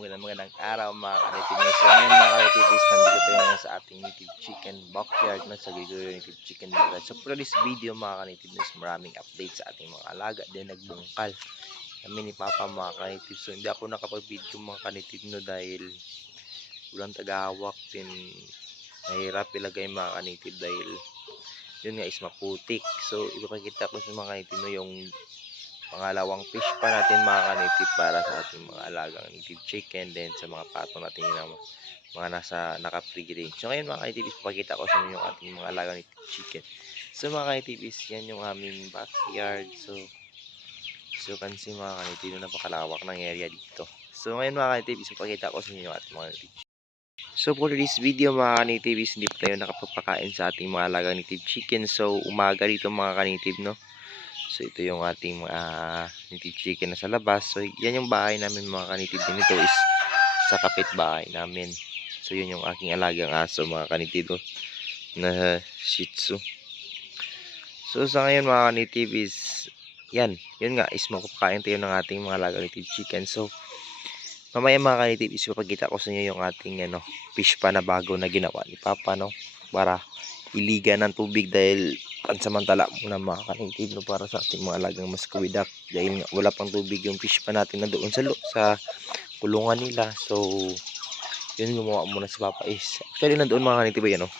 magandang magandang araw mga kanitibis. So ngayon mga kanitibis, nandito tayo sa ating native chicken backyard na sa Gigoyo Native Chicken Backyard. So for this video mga kanitibis, maraming updates sa ating mga alaga din nagbungkal. Kami ni Papa mga kanitibis. So hindi ako nakapag-video mga kanitib no dahil walang tagahawak din mahirap ilagay mga kanitib dahil yun nga is maputik. So ipapakita ko sa mga kanitib yung pangalawang fish pa natin mga kanitib para sa ating mga alagang native chicken then sa mga pato natin yung mga nasa naka-free range. So ngayon mga kanitibis, papakita ko sa inyo yung ating mga alagang native chicken. So mga kanitibis, yan yung aming backyard. So, so can see mga kanitibis, napakalawak ng area dito. So ngayon mga kanitibis, papakita ko sa inyo yung ating mga native. So for this video mga kanitibis, hindi pa tayo nakapagpakain sa ating mga alagang native chicken. So umaga dito mga kanitib, no? So ito yung ating mga native chicken na sa labas. So yan yung bahay namin mga kanitib din. Ito is sa kapitbahay namin. So yun yung aking alagang aso mga kanitib oh, na shih tzu. So sa ngayon mga kanitib is yan. Yun nga is makapakain tayo ng ating mga alagang native chicken. So mamaya mga kanitib is papagkita ko sa inyo yung ating ano, fish pa na bago na ginawa ni Papa no. Para iliga ng tubig dahil pansamantala muna mga kanitib no, para sa ating mga alagang maskuwidak dahil nga wala pang tubig yung fish pa natin na doon sa, sa kulungan nila. So yun gumawa muna si Papa is. Actually nandoon mga kanitib yan oh.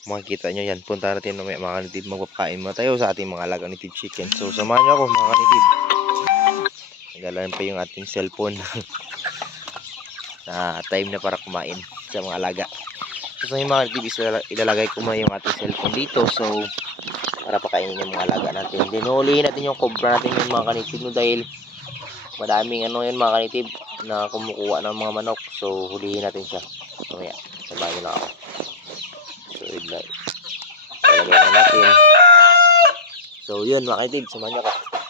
kung makikita nyo yan punta natin mamaya mga kanitib magpapakain muna tayo sa ating mga alagang native chicken. So samahan nyo ako mga kanitib nagalaran pa yung ating cellphone. Na time na para kumain sa mga alaga. So, sa mga activities, ilalagay ko muna yung ating cellphone dito. So, para pakainin yung mga alaga natin. Then, natin yung cobra natin yung mga kanitib no, dahil madaming ano yun mga kanitib na kumukuha ng mga manok. So, hulihin natin siya. So, yeah. Sabahin lang ako. So, ilalagay na natin. So, yun mga kanitib. Samahan nyo ako.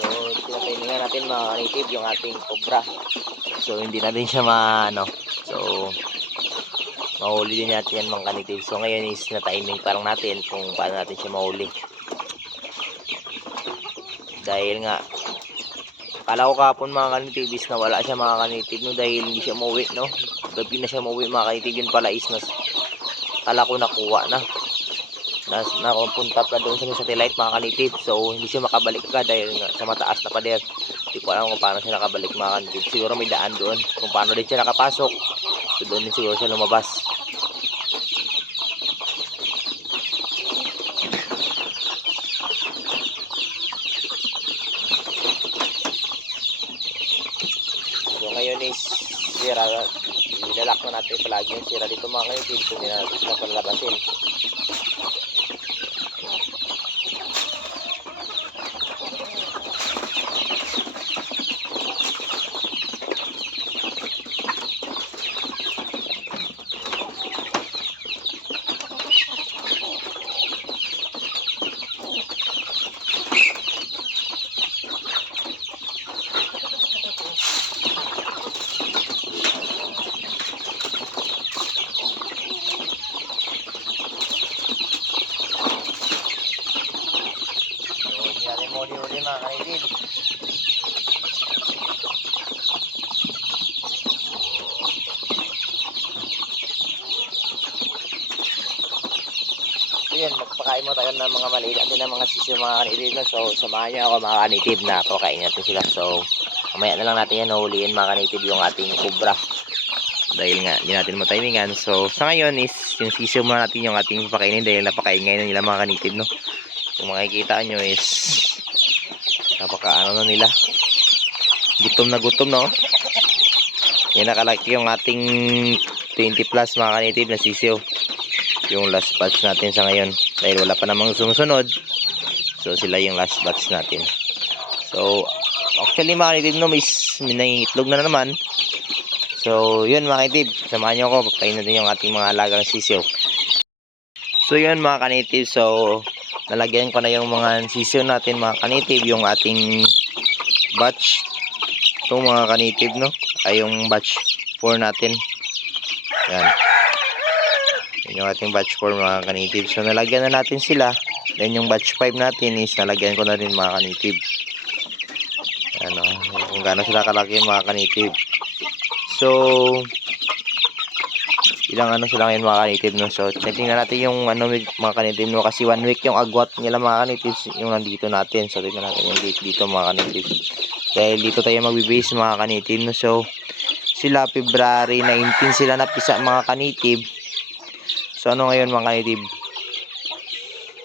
So, tinatrainingan natin mga native yung ating cobra. So, hindi natin siya maano. So, mahuli din natin yan mga kanitive. So, ngayon is na-timing parang natin kung paano natin siya mahuli. Dahil nga, akala ko kapon mga kanitive is na wala siya mga kanitive no dahil hindi siya mauwi no. Gabi na siya mauwi mga kanitive yun pala is nas kala ko nakuha na nas napunta pa doon sa satellite mga kanitib so hindi siya makabalik ka dahil nga sa mataas na pader hindi ko alam kung paano siya nakabalik mga kanitib siguro may daan doon. Kung paano din siya nakapasok so doon din siguro siya lumabas. So ngayon is sira. Nilalak na natin palagi yung sira dito mga kanitib so hindi na palabasin No? So, samahan niyo ako mga kanitib na papakain natin sila. So, mamaya na lang natin yan nahuliin mga kanitib yung ating kubra. Dahil nga, hindi natin matimingan. So, sa ngayon is, yung sisiyo muna natin yung ating papakainin dahil napakain ngayon nila mga kanitib. No? Kung makikita nyo is, napaka ano na nila. Gutom na gutom, no? Yan nakalaki yung ating 20 plus mga kanitib na sisiyo yung last batch natin sa ngayon dahil wala pa namang sumusunod so sila yung last batch natin. So actually mga kanitib no is may nangingitlog na naman. So yun mga kanitib samahan nyo ako. Pagkain natin yung ating mga alagang sisiyo. So yun mga kanitib so nalagyan ko na yung mga sisiyo natin mga kanitib yung ating batch. Itong mga kanitib no? Ay yung batch 4 natin. Yan. Yun yung ating batch 4 mga kanitib. So nalagyan na natin sila. Then yung batch 5 natin is nalagyan ko na rin mga kanitib. Ano, kung gaano sila kalaki mga kanitib. So ilang ano sila ngayon mga kanitib no. So tingnan natin yung ano mga kanitib no kasi one week yung agwat nila mga kanitib yung nandito natin. So tingnan natin yung date dito mga kanitib. Dahil dito tayo magbibase mga kanitib no. So sila February 19 sila napisa mga kanitib. So ano ngayon mga kanitib?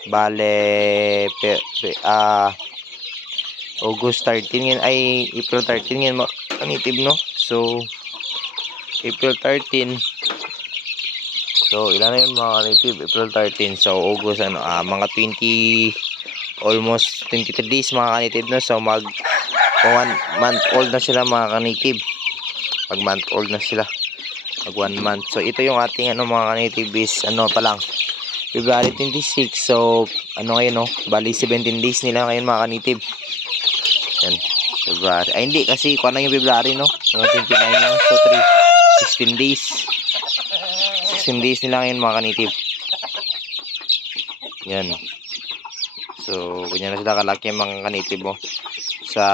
Bale, pe, pe, ah, August 13 yun, ay April 13 yun mga kanitib no? So, April 13. So, ilan na yun mga kanitib? April 13. So, August ano, ah, mga 20, almost 23 days mga kanitib no? So, mag, one month old na sila mga kanitib. Pag month old na sila mag one month. So ito yung ating ano mga kanitibis ano pa lang February 26. So ano ngayon no? Bali 17 days nila ngayon mga kanitib. Yan. February. Ay hindi kasi kuha na yung February no? Mga 29 lang. So 3 16 days. 16 days nila ngayon mga kanitib. Yan. So ganyan na sila kalaki ang mga kanitib mo. Sa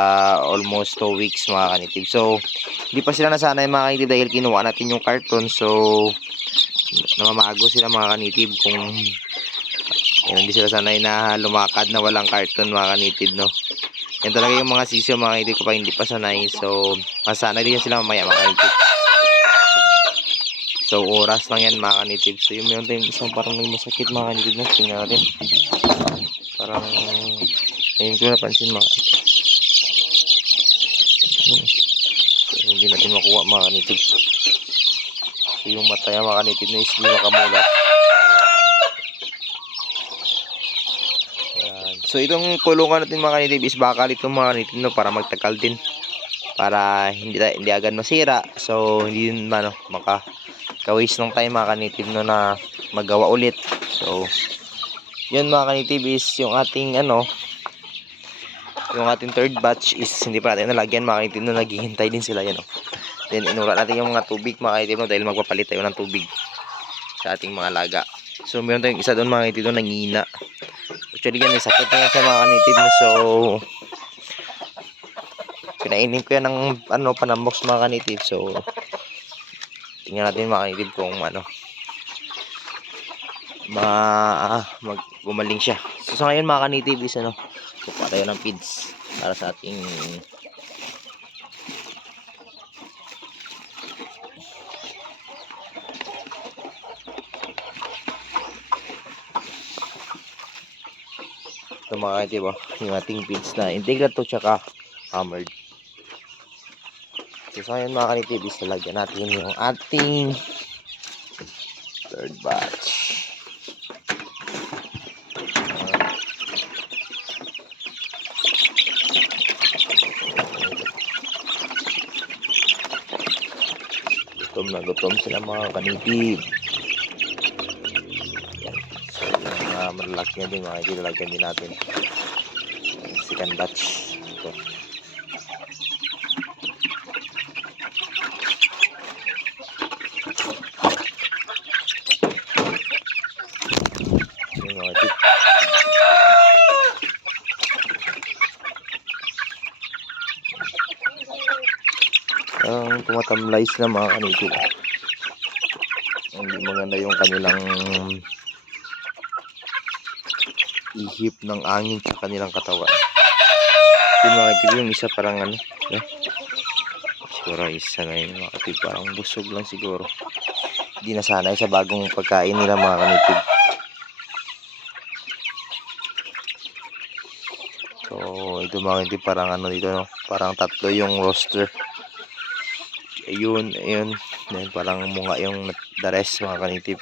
almost 2 weeks mga kanitib. So hindi pa sila nasanay mga kanitib dahil kinuha natin yung karton so namamago sila mga kanitib kung yun, hindi sila sanay na lumakad na walang karton mga kanitib no? Yan talaga yung mga sisyo mga kanitib kapag hindi pa sanay. So masanay din sila mamaya mga kanitib so oras lang yan mga kanitib so yung meron tayong isang parang may masakit mga kanitib no? Tingnan natin. Parang ayun ko napansin mga kanitib. So, hindi natin makuha mga kanitib. So, yung mata niya mga kanitib na is hindi makamulat. Ayan. So, itong kulungan natin mga kanitib is bakal itong mga kanitib no, para magtakal din. Para hindi, hindi agad masira. So, hindi din ano, maka ka-waste ng time mga kanitib no, na magawa ulit. So, yun mga kanitib is yung ating ano, yung ating third batch is hindi pa natin nalagyan mga kaitim na naghihintay din sila yan oh. Then inura natin yung mga tubig mga kaitim no, dahil magpapalit tayo ng tubig sa ating mga laga. So meron tayong isa doon mga kaitim doon nangina. Actually yan may sakit na sa mga kanitim no, so pinainin ko yan ng ano panambox mga kanitim so tingnan natin mga kanitim kung ano ma ah, mag gumaling siya. So sa ngayon mga kanitim is ano kukuha tayo ng feeds para sa ating ito mga kati ba yung ating feeds na integra to tsaka hammered. So sa ngayon mga kanitibis talagyan natin yung ating third batch. Gutom na gutom sila mga kanitib. Yan. So, malalaki na din, mga kanitib, lalagyan din natin. Second batch. Ito. Yung mga kanitib. ang tumatamlays na mga kanitib. Hindi maganda yung kanilang ihip ng angin sa kanilang katawan. Yung mga kanitib, yung isa parang ano, eh, siguro isa na yun mga kanitib, parang busog lang siguro. Hindi nasanay sa bagong pagkain nila mga kanitib. So, ito mga kanitib, parang ano dito, no? parang tatlo yung roster. Ayun, ayun. Then, parang munga yung the rest mga kanitib.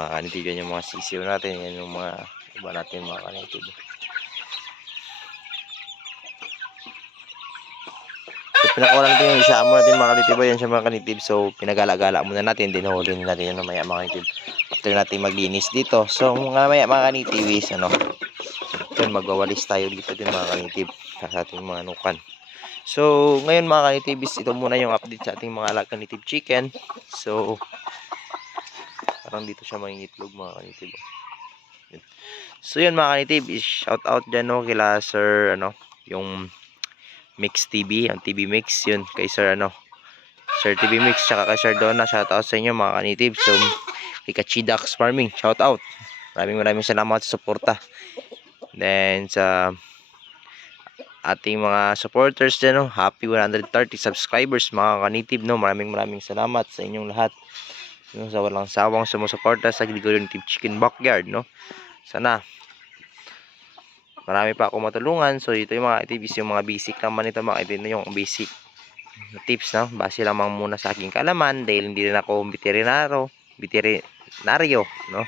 Mga kanitib, yan yung mga sisiw natin. Yan yung mga iba natin mga kanitib. So, pinakawalan natin yung isa mo natin mga kanitib. Yan siya mga kanitib. So, pinagala-gala muna natin. Dinahuli natin yan mamaya mga kanitib. After natin maglinis dito. So, mamaya mga kanitib is ano. Yun, magwawalis tayo dito din mga kanitib. Sa ating mga nukan. So, ngayon mga kanitibis, ito muna yung update sa ating mga native chicken. So, parang dito siya mangingitlog mga kanitib. So, yun mga kanitib, shout out dyan no, kila Sir, ano, yung Mix TV, ang TV Mix, yun, kay Sir, ano, Sir TV Mix, tsaka kay Sir Donna, shout out sa inyo mga kanitib. So, kay Kachidax Farming, shout out. Maraming maraming salamat sa suporta. Then, sa ating mga supporters dyan, no? happy 130 subscribers mga kanitib, no? maraming maraming salamat sa inyong lahat no? sa walang sawang sumusuporta sa Giligoro Native Chicken Backyard no? sana marami pa ako matulungan so ito yung mga activities yung mga basic naman ito mga ito yung basic tips no? base lamang muna sa aking kalaman dahil hindi rin ako veterinaro veterinaryo no?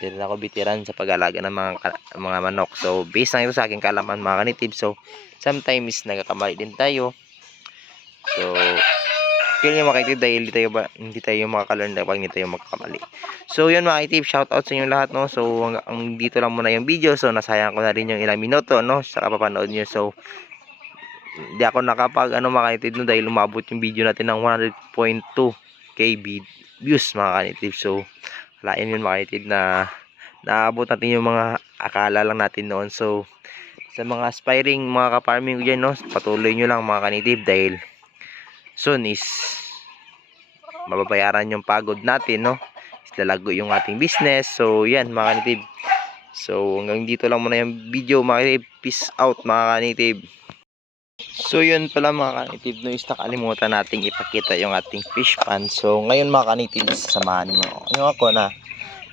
hindi rin ako veteran sa pag-alaga ng mga, mga manok so based lang ito sa aking kalaman mga kanitib so sometimes nagkakamali din tayo so kaya yung mga dahil hindi tayo ba hindi tayo makakalarn na pag hindi tayo magkakamali. So yun mga kaitib shout out sa inyo lahat no? So ang dito lang muna yung video. So nasayang ko na rin yung ilang minuto no? Sa kapapanood nyo. So hindi ako nakapag ano mga kaitib no? Dahil umabot yung video natin ng 100.2k vid- views mga kaitib so lain yun mga kaitib na naabot natin yung mga akala lang natin noon. So sa mga aspiring mga ka-farming dyan, no, patuloy nyo lang mga kanitib dahil soon is mababayaran yung pagod natin, no. Is lalago yung ating business. So, yan mga kanitib. So, hanggang dito lang muna yung video mga kanitib. Peace out mga kanitib. So, yun pala mga kanitib, no, is nakalimutan nating ipakita yung ating fish pan. So, ngayon mga kanitib, sasamahan mo yung ako na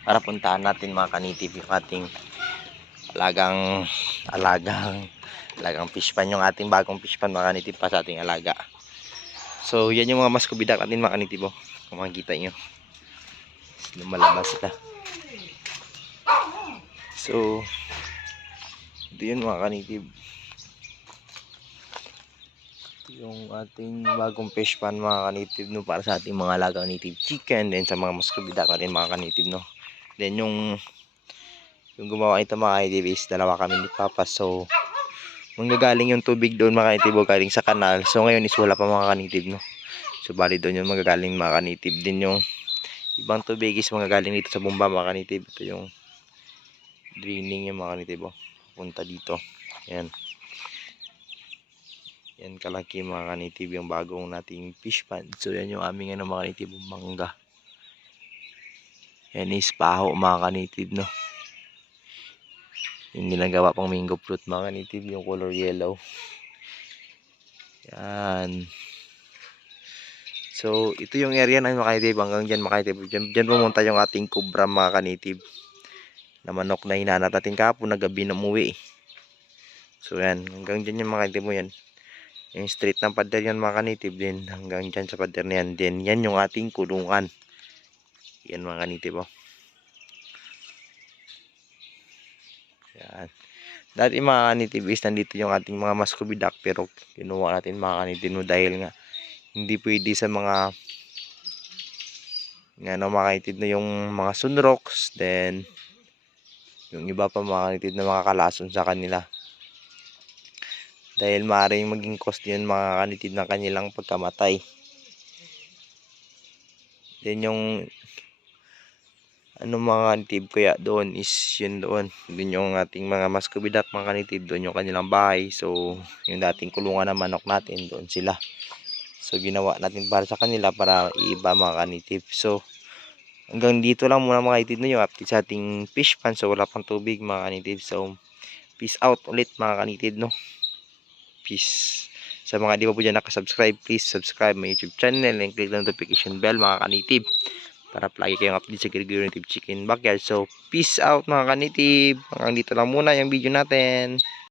para puntahan natin mga kanitib yung ating alagang alagang alagang fish pan yung ating bagong fish pan mga kanitib pa sa ating alaga so yan yung mga maskubidak natin mga kanitib oh. kung makikita nyo. Lumalabas sila so ito yun mga kanitib ito yung ating bagong fish pan mga kanitib no para sa ating mga alagang native chicken then sa mga maskubidak natin mga kanitib no. Then yung yung gumawa ito mga idib is dalawa kami ni Papa. So manggagaling yung tubig doon mga galing sa kanal. So ngayon is wala pa mga kanitib no? So bali doon yung magagaling mga kanitib din yung ibang tubig is manggagaling dito sa bomba mga kanitib ito yung draining yung mga kanitib oh. punta dito. Yan yan kalaki mga kanitib yung bagong nating fish pan so yan yung aming ano mga mangga. Yan is paho mga kanitib no yung ginagawa pang mango fruit mga kanitib yung color yellow. Yan. So ito yung area ng mga kanitib hanggang dyan mga kanitib dyan, dyan pumunta yung ating cobra mga kanitib na manok na hinanap natin kapon na gabi na umuwi. So yan. Hanggang dyan yung mga kanitib mo yan. Yung street ng pader yan mga kanitib din. Hanggang dyan sa pader na yan. Din yan yung ating kulungan. Yan mga kanitib oh. Yan. Dati mga kanitibis, nandito yung ating mga Muscovy duck pero kinuha natin mga kanitib dahil nga hindi pwede sa mga nga no, mga kanitib na yung mga sunrocks then yung iba pa mga kanitib na mga kalason sa kanila dahil maaaring maging cost yun mga kanitib ng kanilang pagkamatay then yung ano mga kanitib kaya doon is yun doon. Doon yung ating mga duck mga kanitib doon yung kanilang bahay. So yung dating kulungan ng manok natin doon sila. So ginawa natin para sa kanila para iba mga kanitib so hanggang dito lang muna mga kanitib no yung update sa ating fish pan so wala pang tubig mga kanitib so peace out ulit mga kanitib no? Peace. Sa mga di pa po dyan nakasubscribe, please subscribe my YouTube channel and click the notification bell mga kanitib para lagi kayong update sa Gregory Native Chicken Backyard. So, peace out mga kanitib. Hanggang dito lang muna yung video natin.